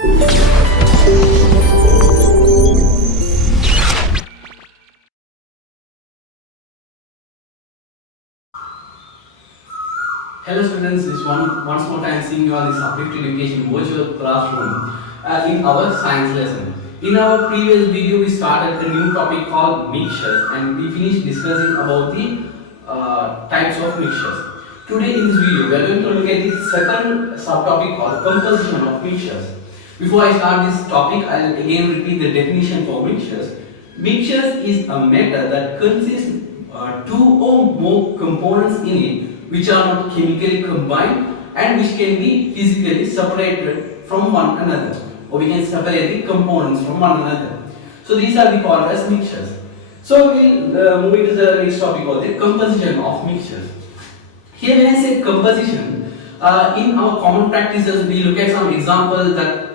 Hello students, this once more time seeing you on this Uplift Education virtual classroom in our science lesson. In our previous video, we started a new topic called mixtures and we finished discussing about the types of mixtures. Today in this video, we are going to look at the second subtopic called composition of mixtures. Before I start this topic, I will again repeat the definition for mixtures. Mixtures is a method that consists two or more components in it which are not chemically combined and which can be physically separated from one another, or we can separate the components from one another. So these are the called as mixtures. So we'll move into the next topic called the composition of mixtures. Here when I say composition, in our common practices we look at some examples that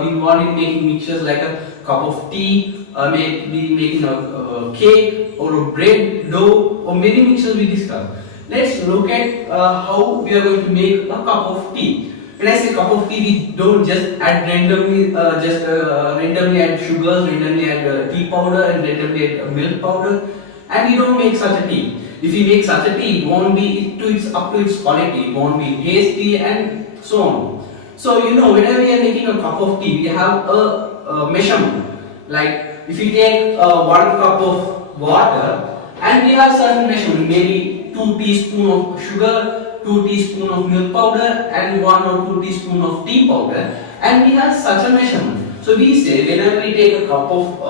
we involved in making mixtures like a cup of tea, maybe making a cake or a bread dough, or many mixtures we discuss. Let's look at how we are going to make a cup of tea. When I say cup of tea, we don't just add randomly, randomly add sugars, randomly add tea powder, and randomly add milk powder, and we don't make such a tea. If we make such a tea, it won't be up to its quality, it won't be tasty, and so on. So whenever we are making a cup of tea, we have a measurement. Like if you take 1 cup of water, and we have certain measurement, maybe 2 teaspoons of sugar, 2 teaspoons of milk powder, and 1 or 2 teaspoons of tea powder, and we have such a measurement. So we say whenever we take a cup of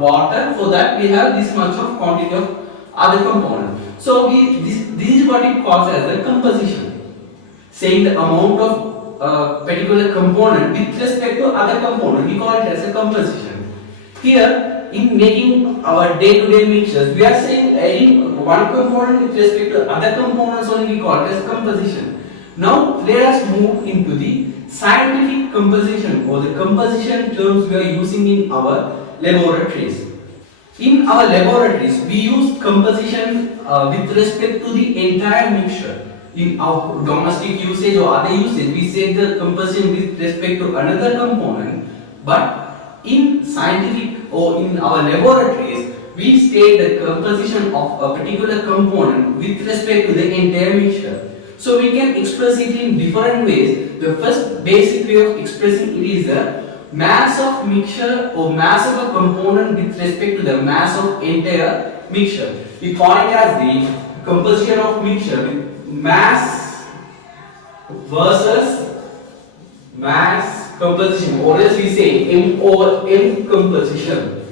water, for that we have this much of quantity of other component. So this is what it calls as the composition, saying the amount of particular component with respect to other component. We call it as a composition. Here, in making our day-to-day mixtures, we are saying adding one component with respect to other components only, we call it as composition. Now let us move into the scientific composition, or the composition terms we are using in our laboratories. In our laboratories, we use composition with respect to the entire mixture. In our domestic usage or other usage, we say the composition with respect to another component, but in scientific or in our laboratories, we state the composition of a particular component with respect to the entire mixture. So we can express it in different ways. The first basic way of expressing it is the mass of mixture or mass of a component with respect to the mass of entire mixture. We call it as the composition of mixture with mass versus mass composition, or as we say M over M composition.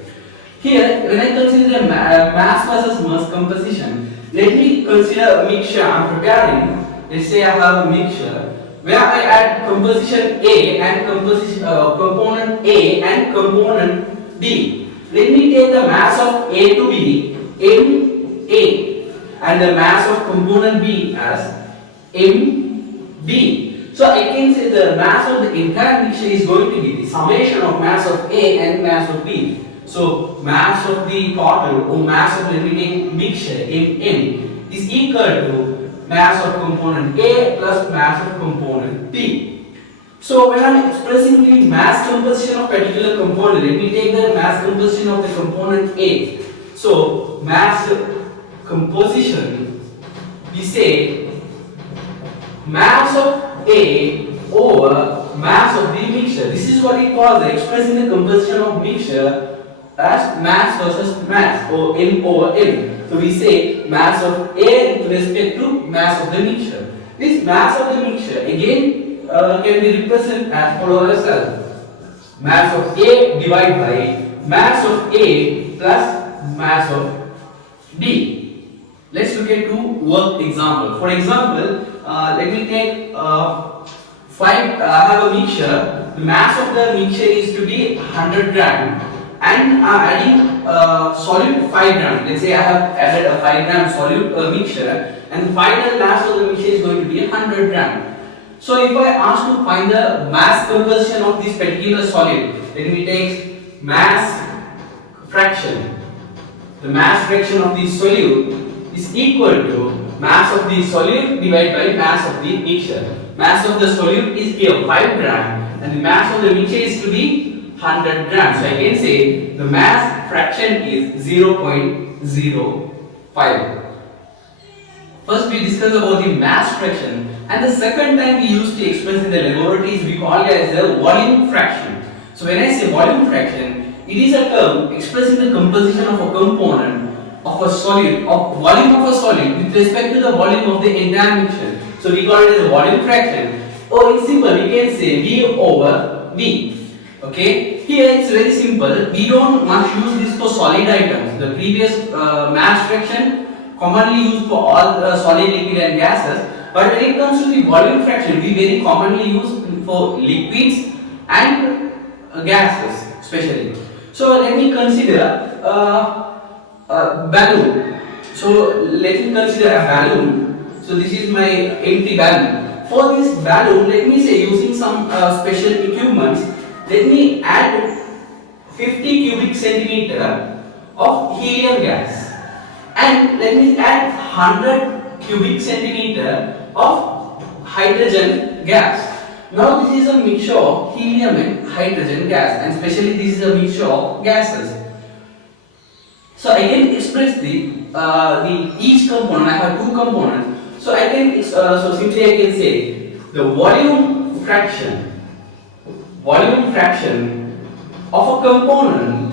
Here, when I consider mass versus mass composition, let me consider a mixture I am preparing. Let's say I have a mixture where I add composition A and component A and component B. Let me take the mass of A to be MA and the mass of component B as MB. So I can say the mass of the entire mixture is going to be the summation of mass of A and mass of B. So mass of the total or mass of the remaining mixture MM is equal to mass of component A plus mass of component B. So when I am expressing the mass composition of particular component, let me take the mass composition of the component A. So mass composition, we say mass of A over mass of the mixture. This is what we call the expressing the composition of mixture as mass versus mass, or M over M. So we say mass of A with respect to mass of the mixture. This mass of the mixture again can be represented as follows as mass of A divided by mass of A plus mass of B. Let's look at two work example. For example, let me take I have a mixture. The mass of the mixture is to be 100 gram, and I am adding solute 5 gram. Let's say I have added a 5 gram solute mixture, and the final mass of the mixture is going to be 100 gram. So if I ask to find the mass composition of this particular solid, let me take mass fraction. The mass fraction of the solute is equal to mass of the solute divided by mass of the mixture. Mass of the solute is here 5 gram and the mass of the mixture is to be 100 grams. So I can say the mass fraction is 0.05. First we discuss about the mass fraction, and the second time we used to express in the laboratories we call it as the volume fraction. So when I say volume fraction, it is a term expressing the composition of a component of a solid, of volume of a solid with respect to the volume of the entire mixture. So we call it as a volume fraction, or in simple we can say V over V. Okay, here it's very simple. We don't much use this for solid items. The previous mass fraction commonly used for all solid, liquid and gases, but when it comes to the volume fraction, we very commonly use for liquids and gases especially. So let me consider a balloon. So let me consider a balloon. So this is my empty balloon. For this balloon, let me say using some special equipments, let me add 50 cubic centimeter of helium gas. And let me add 100 cubic centimeter of hydrogen gas. Now this is a mixture of helium and hydrogen gas, and especially this is a mixture of gases. So I can express the each component. I have two components. So I can so simply I can say the volume fraction of a component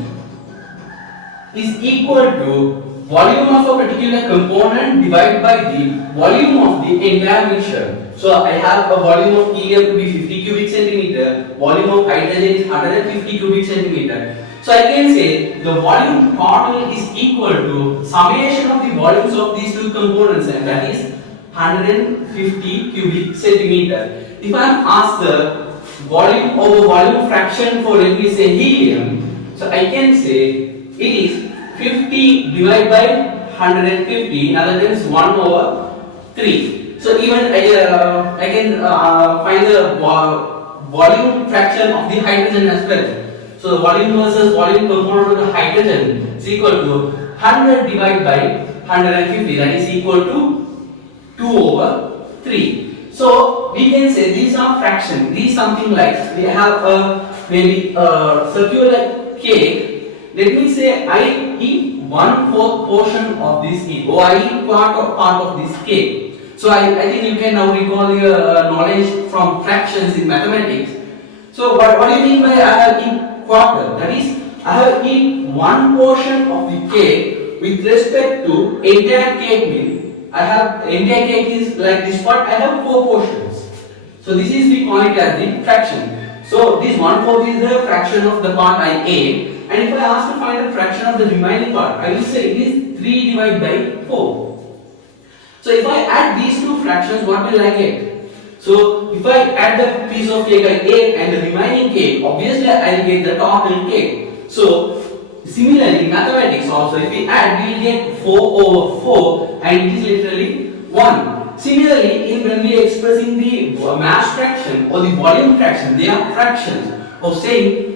is equal to volume of a particular component divided by the volume of the entire mixture. So I have a volume of helium to be 50 cubic centimeter, volume of hydrogen is 150 cubic centimeter. So I can say the volume total is equal to summation of the volumes of these two components, and that is 150 cubic centimeter. If I am asked the volume over volume fraction for, let me say, helium, so I can say it is 50 divided by 150, in other terms 1 over 3. So even I can find the volume fraction of the hydrogen as well. So the volume versus volume component of the hydrogen is equal to 100 divided by 150, that is equal to 2 over 3. So we can say these are fractions. These something like we have maybe a circular cake. Let me say I eat 1/4 portion of this cake, or I eat part of this cake. So I think you can now recall your knowledge from fractions in mathematics. So what do you mean by I have eat quarter? That is, I have eat one portion of the cake with respect to entire cake meal. I have entire cake is like this part. I have 4 portions. So this is we call it as the fraction. So this 1/4 is the fraction of the part I ate. And if I ask to find the fraction of the remaining part, I will say it is 3 divided by 4. So if I add these two fractions, what will I get? So if I add the piece of cake I ate and the remaining cake, obviously I will get the total cake. So similarly in mathematics also, if we add, we will get 4 over 4, and it is literally 1. Similarly, when we are expressing the mass fraction or the volume fraction, they are fractions of saying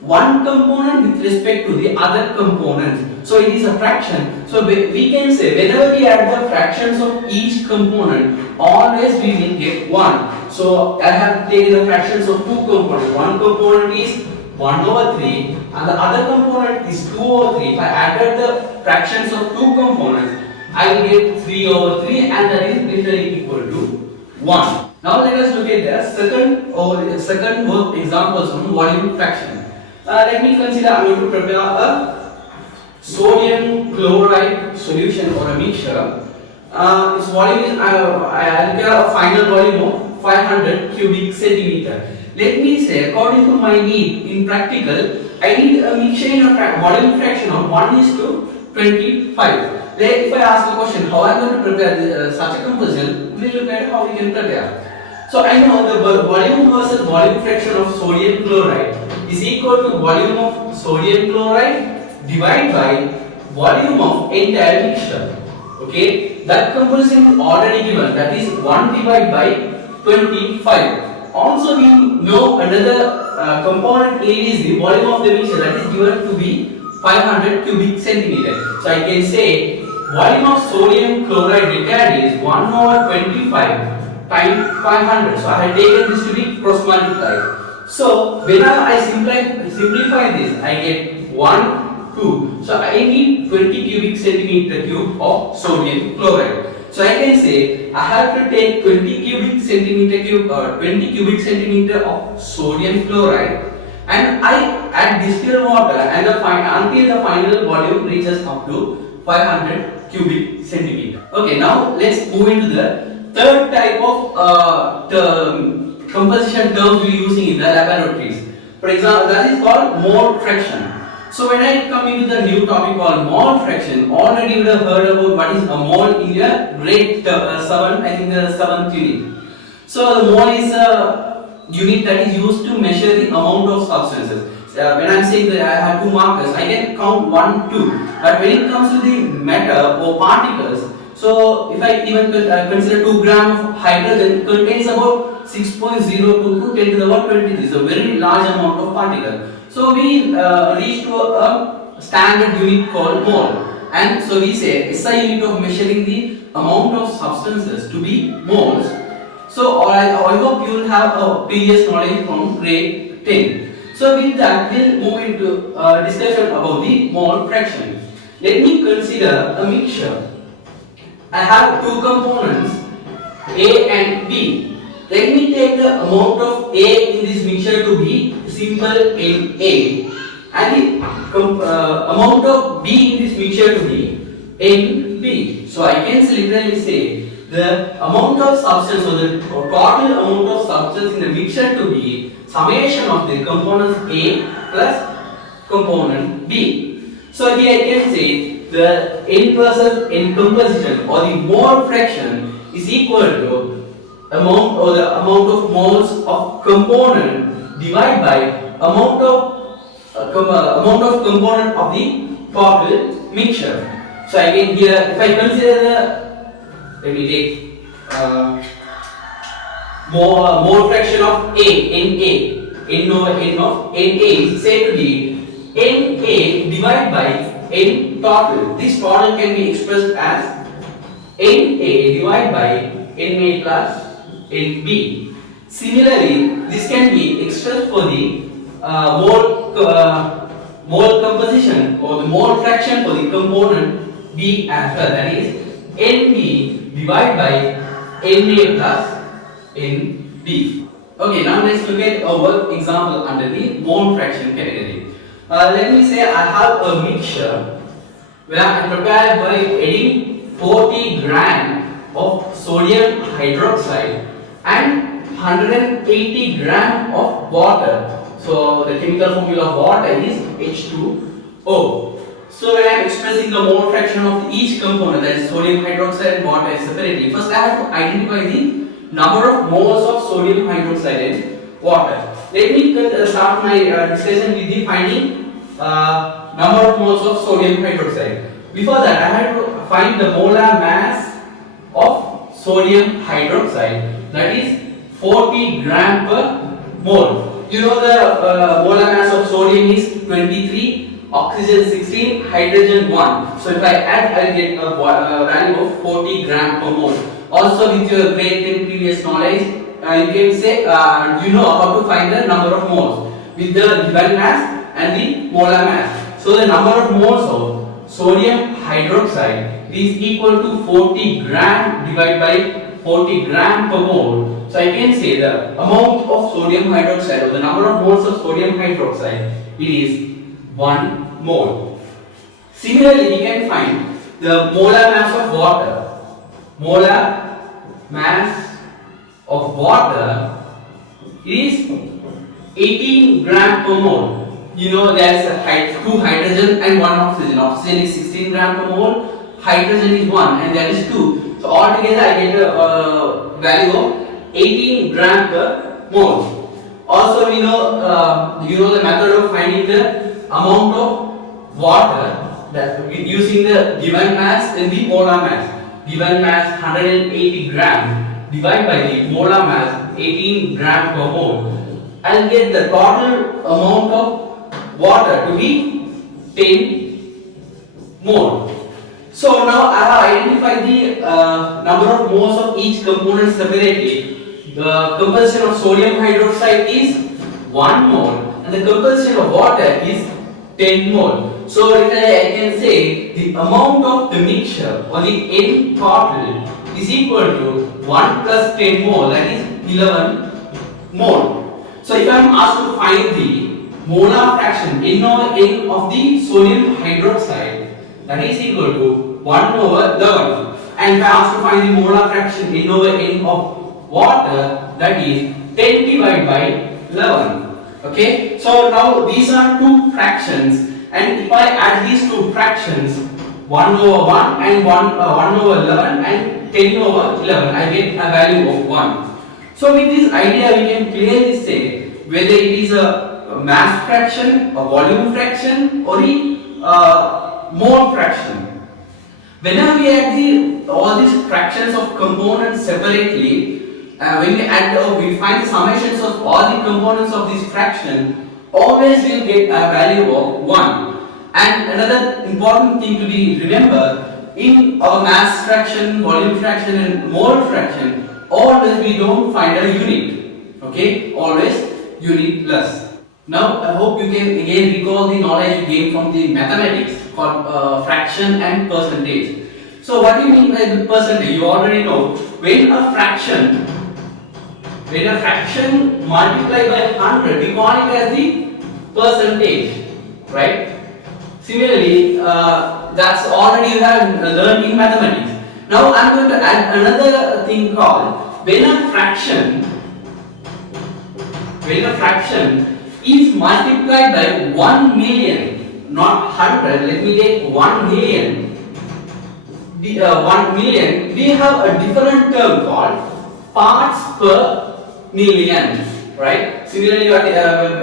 one component with respect to the other component. So it is a fraction. So we can say whenever we add the fractions of each component, always we will get 1. So I have taken the fractions of two components. One component is 1 over 3 and the other component is 2 over 3. If I added the fractions of two components, I will get 3 over 3, and that is literally equal to 1. Now let us look at the second work examples on volume fraction. Let me consider I am going to prepare a sodium chloride solution or a mixture. Its volume is I will get a final volume of 500 cubic centimeter. Let me say, according to my need in practical, I need a mixture in a volume fraction of 1:25. If I ask the question how I am going to prepare such a composition, we will look at how we can prepare. So I know the volume versus volume fraction of sodium chloride is equal to volume of sodium chloride divided by volume of entire mixture. Okay, that composition is already given, that is 1 divided by 25. Also we know another component A is the volume of the mixture, that is given to be 500 cubic centimeter. So I can say volume of sodium chloride required is 1 over 25 times 500. So I have taken this to be cross multiplied. So when I simplify this, I get 1, 2. So I need 20 cubic centimeter cube of sodium chloride. So I can say I have to take 20 cubic centimeter cube or 20 cubic centimeter of sodium chloride, and I add distilled water and until the final volume reaches up to 500 cubic centimeter. Okay, now let's move into the third type of composition terms we using in the laboratories. For example, that is called mole fraction. So when I come into the new topic called mole fraction, already you have heard about what is a mole in your grade 7, I think the 7th unit. So the mole is a unit that is used to measure the amount of substances. When I am saying that I have two markers, I can count 1, 2. But when it comes to the matter or particles, so if I even consider 2 grams of hydrogen, it contains about 6.02 to 10 to the power 23. So very large amount of particles. So we reach to a standard unit called mole, and so we say SI unit of measuring the amount of substances to be moles. So I hope you will have a previous knowledge from grade 10. So with that we will move into discussion about the mole fraction. Let me consider a mixture. I have two components A and B. Let me take the amount of A in this mixture to be simple Na, and the amount of B in this mixture to be Nb. So I can literally say the amount of substance or the total amount of substance in the mixture to be summation of the components A plus component B. So here I can say the N versus N composition or the mole fraction is equal to amount or the amount of moles of component divided by amount of component of the total mixture. So again here, if I consider the, let me take mole fraction of A, N over N of Na is said to be Na divided by N total. This total can be expressed as Na divided by Na plus Nb. Similarly, this can be expressed for the mole composition or the mole fraction for the component B as well. That is Nb divided by Na plus Nb. Okay, now let's look at a work example under the mole fraction category. Let me say I have a mixture where I prepare by adding 40 gram of sodium hydroxide and 180 gram of water. So the chemical formula of water is H2O. So when I am expressing the mole fraction of each component, that is sodium hydroxide and water separately, first I have to identify the number of moles of sodium hydroxide and water. Let me start my discussion with the finding number of moles of sodium hydroxide. Before that, I had to find the molar mass of sodium hydroxide, that is 40 gram per mole. You know the molar mass of sodium is 23, oxygen 16, hydrogen 1. So if I add, I will get a value of 40 gram per mole. Also with your grade 10 previous knowledge, you can say you know how to find the number of moles with the given mass and the molar mass. So the number of moles of sodium hydroxide is equal to 40 gram divided by 40 gram per mole. So I can say the amount of sodium hydroxide or the number of moles of sodium hydroxide, it is 1 mole. Similarly, we can find the molar mass of water. Molar mass of water is 18 gram per mole. You know there's 2 hydrogen and 1 oxygen. Oxygen is 16 gram per mole, hydrogen is 1 and there is 2. So altogether I get a value of 18 gram per mole. Also we know you know the method of finding the amount of water that using the given mass and the molar mass. Given mass 180 gram divided by the molar mass 18 gram per mole. I'll get the total amount of water to be 10 mole. So now I have identified the number of moles of each component separately. The composition of sodium hydroxide is 1 mole and the composition of water is 10 mole. So I can say the amount of the mixture or the N total is equal to 1 plus 10 mole, that is 11 mole. So if I am asked to find the molar fraction N over N of the sodium hydroxide, that is equal to 1 over 11. And if I ask to find the molar fraction N over N of water, that is 10 divided by 11. Okay, so now these are two fractions, and if I add these two fractions, 1 over 1 and 1 over 11 and 10 over 11, I get a value of 1. So with this idea we can clearly say whether it is a mass fraction, a volume fraction, or a mole fraction. Whenever we add all these fractions of components separately, when we add we find the summations of all the components of this fraction, always we will get a value of 1. And another important thing to be remember, in our mass fraction, volume fraction and mole fraction, always we don't find a unit. Okay, always unitless. Now I hope you can again recall the knowledge you gained from the mathematics called fraction and percentage. So what do you mean by the percentage? You already know when a fraction multiplied by 100, we call it as the percentage, right? Similarly, that's already you have learned in mathematics. Now I am going to add another thing called when a fraction is multiplied by 1 million, not 100, let me take 1 million. 1 million, we have a different term called parts per million, right? Similarly,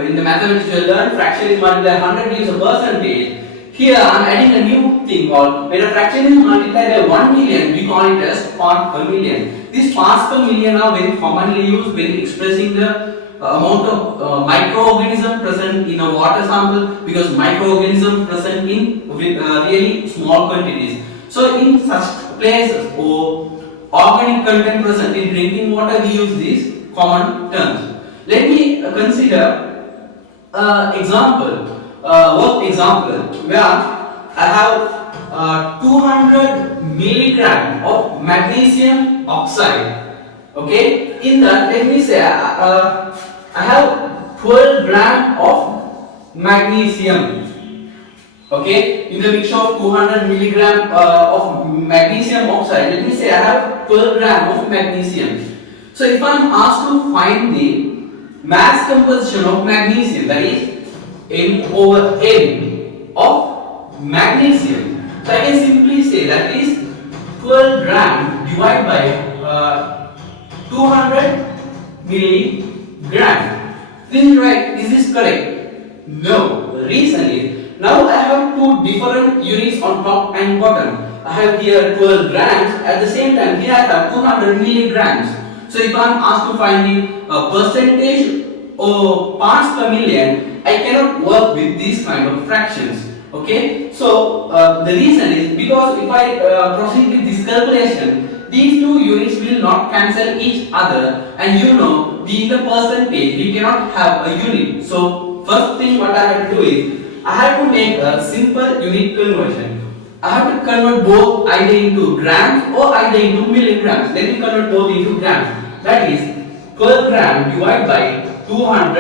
in the mathematics you learn fraction is multiplied by 100 gives a percentage. Here I am adding a new thing called when a fraction is multiplied by 1 million, we call it as part per million. These parts per million are very commonly used when expressing the amount of microorganism present in a water sample, because microorganism present in really small quantities. So in such places or organic content present in drinking water, we use these common terms. Let me consider work example where I have 200 milligram of magnesium oxide. Okay, in that let me say I have 12 gram of magnesium. Okay, in the mixture of 200 milligram of magnesium oxide, let me say I have 12 gram of magnesium. So if I am asked to find the mass composition of magnesium, that is M over N of magnesium, so I can simply say that is 12 gram divided by 200 milligram. This is right, is this correct? No, the reason is now I have two different units on top and bottom. I have here 12 grams, at the same time here I have 200 milligrams. So if I am asked to find the percentage or parts per million, I cannot work with these kind of fractions. Okay, so the reason is because if I proceed with this calculation, these two units will not cancel each other, and you know, being the percentage, we cannot have a unit. So first thing what I have to do is I have to make a simple unit conversion. I have to convert both either into grams or either into milligrams. Let me convert both into grams. That is 12 gram divided by 20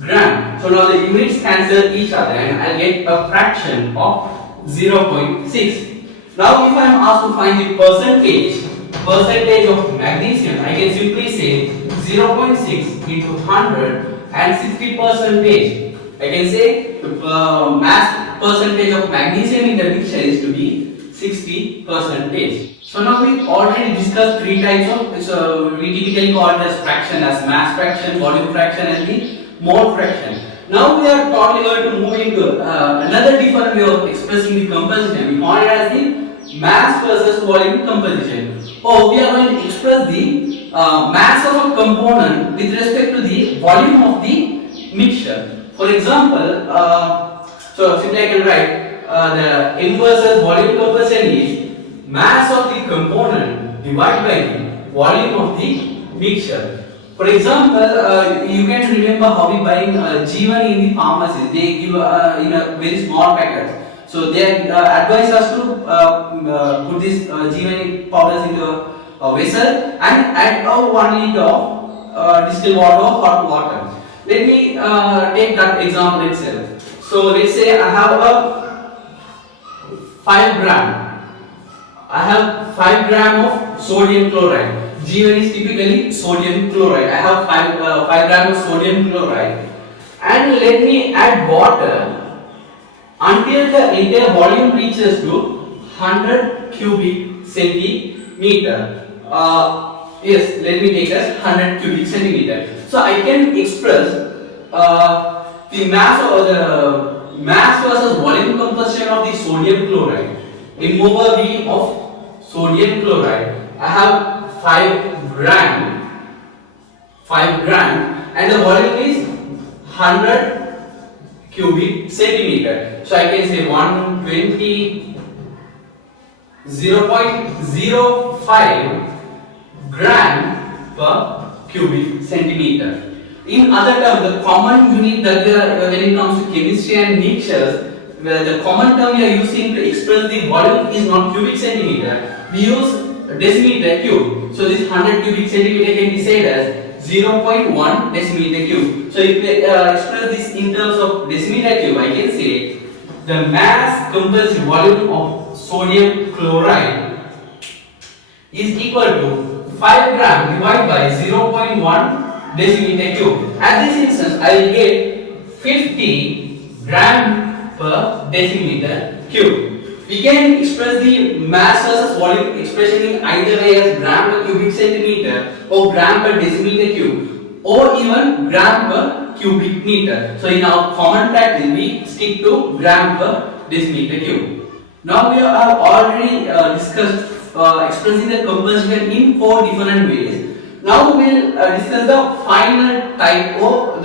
gram. So now the units cancel each other and I get a fraction of 0.6. Now if I am asked to find the percentage of magnesium, I can simply say 0.6 into 100 and 60 percentage. I can say the mass percentage of magnesium in the mixture is to be 60 percentage. So now we already discussed three types of, we typically call it as fraction, as mass fraction, volume fraction and the mole fraction. Now we are probably going to move into another different way of expressing the composition. We call it as the mass versus volume composition. Or we are going to express the mass of a component with respect to the volume of the mixture. For example, so simply I can write the inverse volume composition is mass of the component divided by the volume of the mixture. For For example, you can remember how we buying G1 in the pharmacies. They give in a very small packet. So they advise us to put this G1 powders into a vessel and add 1 liter of distilled water or hot water. Let me take that example itself. So let's say I have a 5 gram. I have 5 gram of sodium chloride. G1 is typically sodium chloride. I have 5 gram of sodium chloride, and let me add water until the entire volume reaches to 100 cubic centimeter. Yes, let me take as 100 cubic centimeter. So I can express the mass or the mass versus volume composition of the sodium chloride. In molar V of sodium chloride, I have 5 gram, and the volume is 100 cubic centimeter. So I can say 120 0.05 gram per cubic centimeter. In other terms, the common unit that when it comes to chemistry and mixtures, the common term we are using to express the volume is not cubic centimeter. We use decimeter cube. So this 100 cubic centimeter can be said as 0.1 decimeter cube. So if we express this in terms of decimeter cube, I can say the mass compressed volume of sodium chloride is equal to 5 gram divided by 0.1 decimeter cube. At this instance, I will get 50 gram per decimeter cube. We can express the mass versus volume expression in either way as gram per cubic centimeter or gram per decimeter cube or even gram per cubic meter. So in our common practice, we stick to gram per decimeter cube. Now we have already discussed expressing the composition in 4 different ways. Now we will discuss the final type of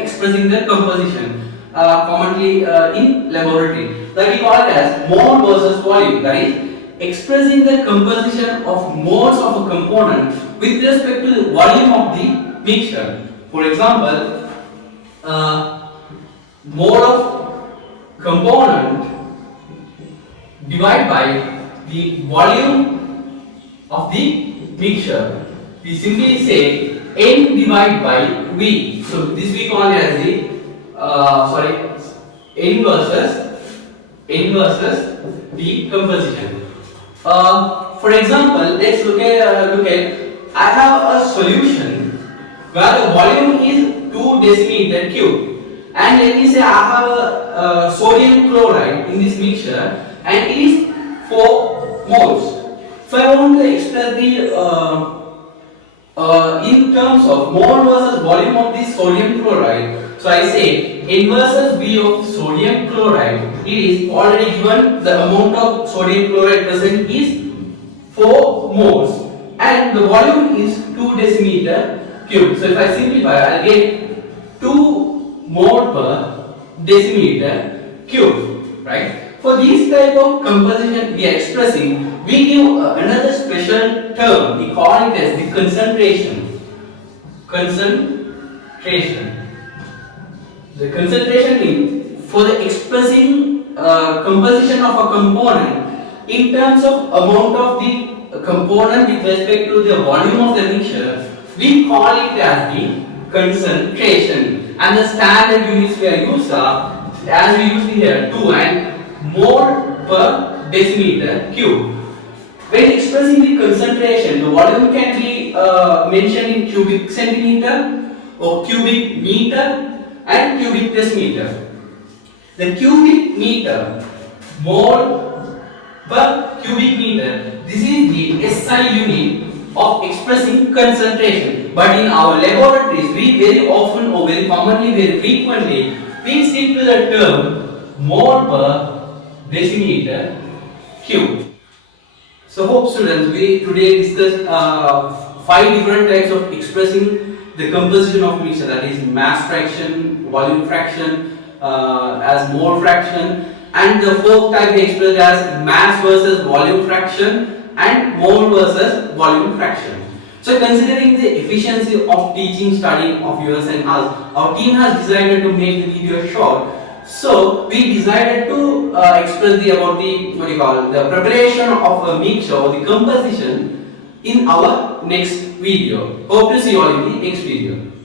expressing the composition commonly in laboratory, that we call it as mole versus volume. That is expressing the composition of moles of a component with respect to the volume of the mixture. For example, mole of component divided by the volume of the mixture. We simply say N divided by V. So this we call as the N versus the composition. For example, let's look at I have a solution where the volume is 2 decimeter cube, and let me say I have a sodium chloride in this mixture and it is 4 moles. So I want to express the in terms of mole versus volume of this sodium chloride. So I say N versus V of sodium chloride. It is already given the amount of sodium chloride present is 4 moles and the volume is 2 decimeter cube. So if I simplify, I will get 2 mole per decimeter cube, right? For this type of composition we are expressing, we give another special term. We call it as the concentration. The concentration means for the expressing composition of a component in terms of amount of the component with respect to the volume of the mixture, we call it as the concentration. And the standard units we are used are, as we use here, 2 and mole per decimeter cube. When expressing the concentration, the volume can be mentioned in cubic centimeter or cubic meter and cubic decimeter. The cubic meter, mole per cubic meter, this is the SI unit of expressing concentration. But in our laboratories, we very often or very commonly, very frequently, we stick to the term mole per decimeter cube. So hope students, we today discussed 5 different types of expressing the composition of mixture, that is mass fraction, volume fraction, as mole fraction, and the 4th type we expressed as mass versus volume fraction and mole versus volume fraction. So considering the efficiency of teaching, studying of yours and us, our team has decided to make the video short. So we decided to express the about the what do you call the preparation of a mixture or the composition in our next video. Hope to see you all in the next video.